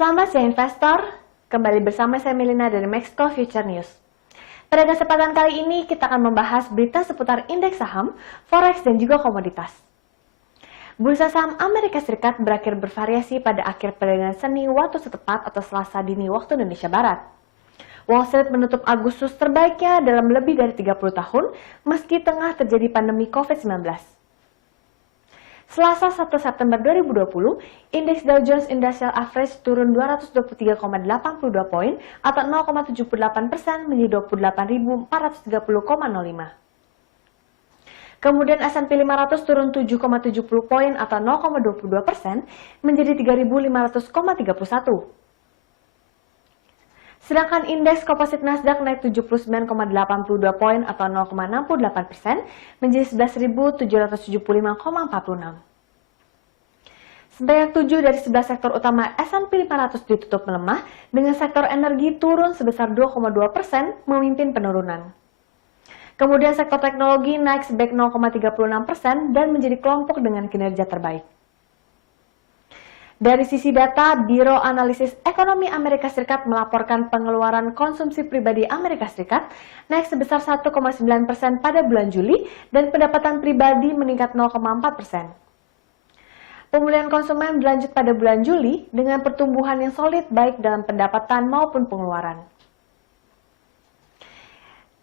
Selamat siang investor, kembali bersama saya Melina dari Maxco Future News. Pada kesempatan kali ini kita akan membahas berita seputar indeks saham, forex dan juga komoditas. Bursa saham Amerika Serikat berakhir bervariasi pada akhir perdagangan seni waktu setempat atau Selasa dini waktu Indonesia Barat. Wall Street menutup Agustus terbaiknya dalam lebih dari 30 tahun meski tengah terjadi pandemi COVID-19. Selasa 1 September 2020, indeks Dow Jones Industrial Average turun 223,82 poin atau 0,78% menjadi 28.430,05. Kemudian S&P 500 turun 7,70 poin atau 0,22% menjadi 3.500,31. Sedangkan indeks komposit Nasdaq naik 79,82 poin atau 0,68% menjadi 11.775,46. Sebanyak 7 dari 11 sektor utama S&P 500 ditutup melemah, dengan sektor energi turun sebesar 2,2% memimpin penurunan. Kemudian sektor teknologi naik sebanyak 0,36% dan menjadi kelompok dengan kinerja terbaik. Dari sisi data, Biro Analisis Ekonomi Amerika Serikat melaporkan pengeluaran konsumsi pribadi Amerika Serikat naik sebesar 1,9% pada bulan Juli dan pendapatan pribadi meningkat 0,4%. Pemulihan konsumen berlanjut pada bulan Juli dengan pertumbuhan yang solid baik dalam pendapatan maupun pengeluaran.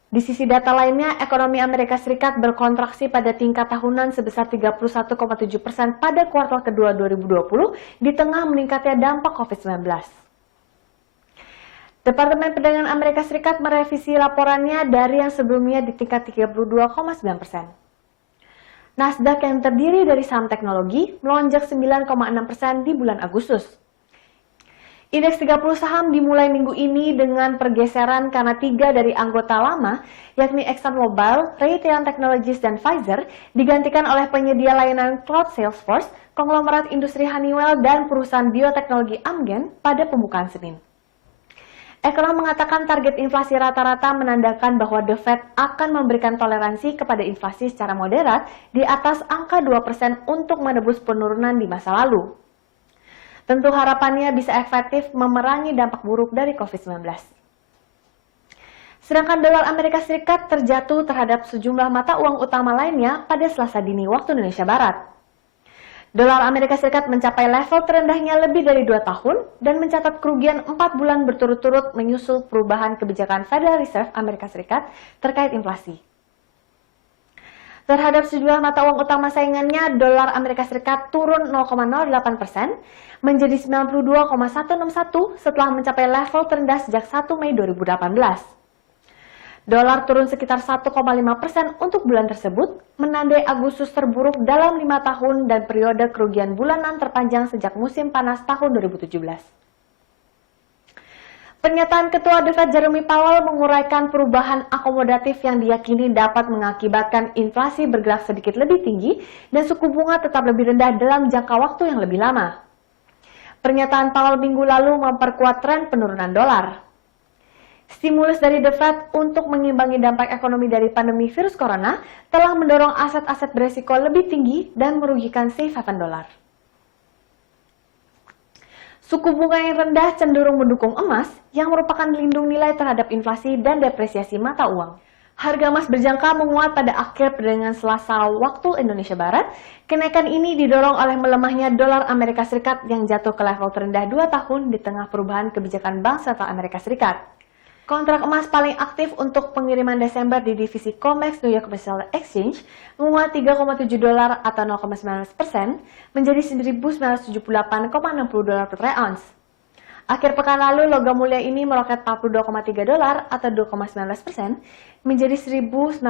Di sisi data lainnya, ekonomi Amerika Serikat berkontraksi pada tingkat tahunan sebesar 31,7% pada kuartal kedua 2020 di tengah meningkatnya dampak COVID-19. Departemen Perdagangan Amerika Serikat merevisi laporannya dari yang sebelumnya di tingkat 32,9%. Nasdaq yang terdiri dari saham teknologi melonjak 9,6% di bulan Agustus. Indeks 30 saham dimulai minggu ini dengan pergeseran karena 3 dari anggota lama, yakni ExxonMobil, Raytheon Technologies, dan Pfizer, digantikan oleh penyedia layanan cloud Salesforce, konglomerat industri Honeywell, dan perusahaan bioteknologi Amgen pada pembukaan Senin. Ekonom mengatakan target inflasi rata-rata menandakan bahwa The Fed akan memberikan toleransi kepada inflasi secara moderat di atas angka 2% untuk menebus penurunan di masa lalu. Tentu harapannya bisa efektif memerangi dampak buruk dari COVID-19. Sedangkan dolar Amerika Serikat terjatuh terhadap sejumlah mata uang utama lainnya pada Selasa dini waktu Indonesia Barat. Dolar Amerika Serikat mencapai level terendahnya lebih dari 2 tahun dan mencatat kerugian 4 bulan berturut-turut menyusul perubahan kebijakan Federal Reserve Amerika Serikat terkait inflasi. Terhadap sejumlah mata uang utama saingannya, dolar Amerika Serikat turun 0,08% menjadi 92,161 setelah mencapai level terendah sejak 1 Mei 2018. Dolar turun sekitar 1,5% untuk bulan tersebut, menandai Agustus terburuk dalam 5 tahun dan periode kerugian bulanan terpanjang sejak musim panas tahun 2017. Pernyataan Ketua The Fed Jerome Powell menguraikan perubahan akomodatif yang diyakini dapat mengakibatkan inflasi bergerak sedikit lebih tinggi dan suku bunga tetap lebih rendah dalam jangka waktu yang lebih lama. Pernyataan Powell minggu lalu memperkuat tren penurunan dolar. Stimulus dari The Fed untuk mengimbangi dampak ekonomi dari pandemi virus corona telah mendorong aset-aset beresiko lebih tinggi dan merugikan safe haven dolar. Suku bunga yang rendah cenderung mendukung emas yang merupakan lindung nilai terhadap inflasi dan depresiasi mata uang. Harga emas berjangka menguat pada akhir perdagangan Selasa waktu Indonesia Barat. Kenaikan ini didorong oleh melemahnya dolar Amerika Serikat yang jatuh ke level terendah 2 tahun di tengah perubahan kebijakan Bank Sentral Amerika Serikat. Kontrak emas paling aktif untuk pengiriman Desember di divisi COMEX New York Commercial Exchange menguat 3,7 dolar atau 0,19% menjadi 1.978,60 dolar per troy ounce. Akhir pekan lalu logam mulia ini meroket 42,3 dolar atau 2,19% menjadi 1.974,90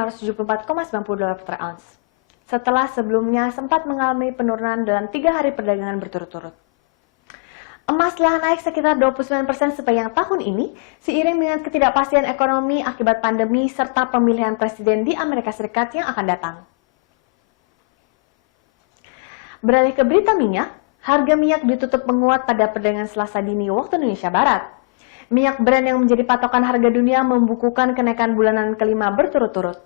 dolar per troy ounce. Setelah sebelumnya sempat mengalami penurunan dalam 3 hari perdagangan berturut-turut. Emas telah naik sekitar 29% sepanjang tahun ini, seiring dengan ketidakpastian ekonomi akibat pandemi serta pemilihan presiden di Amerika Serikat yang akan datang. Beralih ke berita minyak, harga minyak ditutup menguat pada perdagangan Selasa dini waktu Indonesia Barat. Minyak Brent yang menjadi patokan harga dunia membukukan kenaikan bulanan kelima berturut-turut.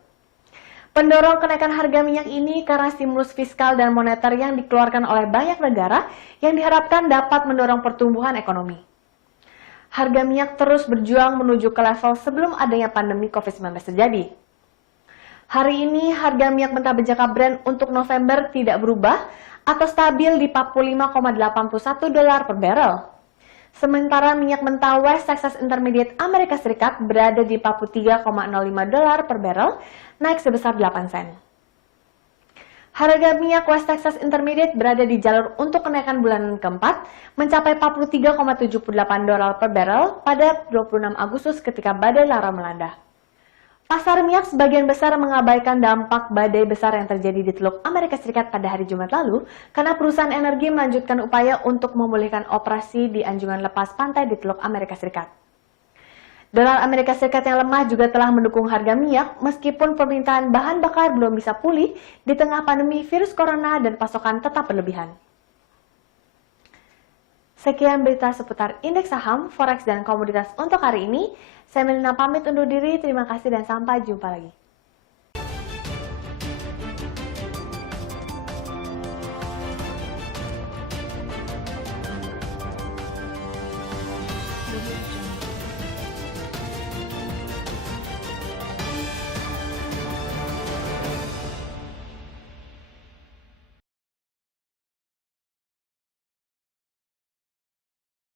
Pendorong kenaikan harga minyak ini karena stimulus fiskal dan moneter yang dikeluarkan oleh banyak negara yang diharapkan dapat mendorong pertumbuhan ekonomi. harga minyak terus berjuang menuju ke level sebelum adanya pandemi COVID-19 terjadi. Hari ini harga minyak mentah berjangka Brent untuk November tidak berubah atau stabil di 45,81 dolar per barrel. Sementara minyak mentah West Texas Intermediate Amerika Serikat berada di 43,05 dolar per barrel, naik sebesar 8 sen. Harga minyak West Texas Intermediate berada di jalur untuk kenaikan bulanan keempat, mencapai 43,78 dolar per barrel pada 26 Agustus ketika badai Lara melanda. Pasar minyak sebagian besar mengabaikan dampak badai besar yang terjadi di Teluk Amerika Serikat pada hari Jumat lalu karena perusahaan energi melanjutkan upaya untuk memulihkan operasi di anjungan lepas pantai di Teluk Amerika Serikat. Dolar Amerika Serikat yang lemah juga telah mendukung harga minyak meskipun permintaan bahan bakar belum bisa pulih di tengah pandemi virus corona dan pasokan tetap berlebihan. Sekian berita seputar indeks saham, forex, dan komoditas untuk hari ini. Saya Melina pamit undur diri, terima kasih dan sampai jumpa lagi.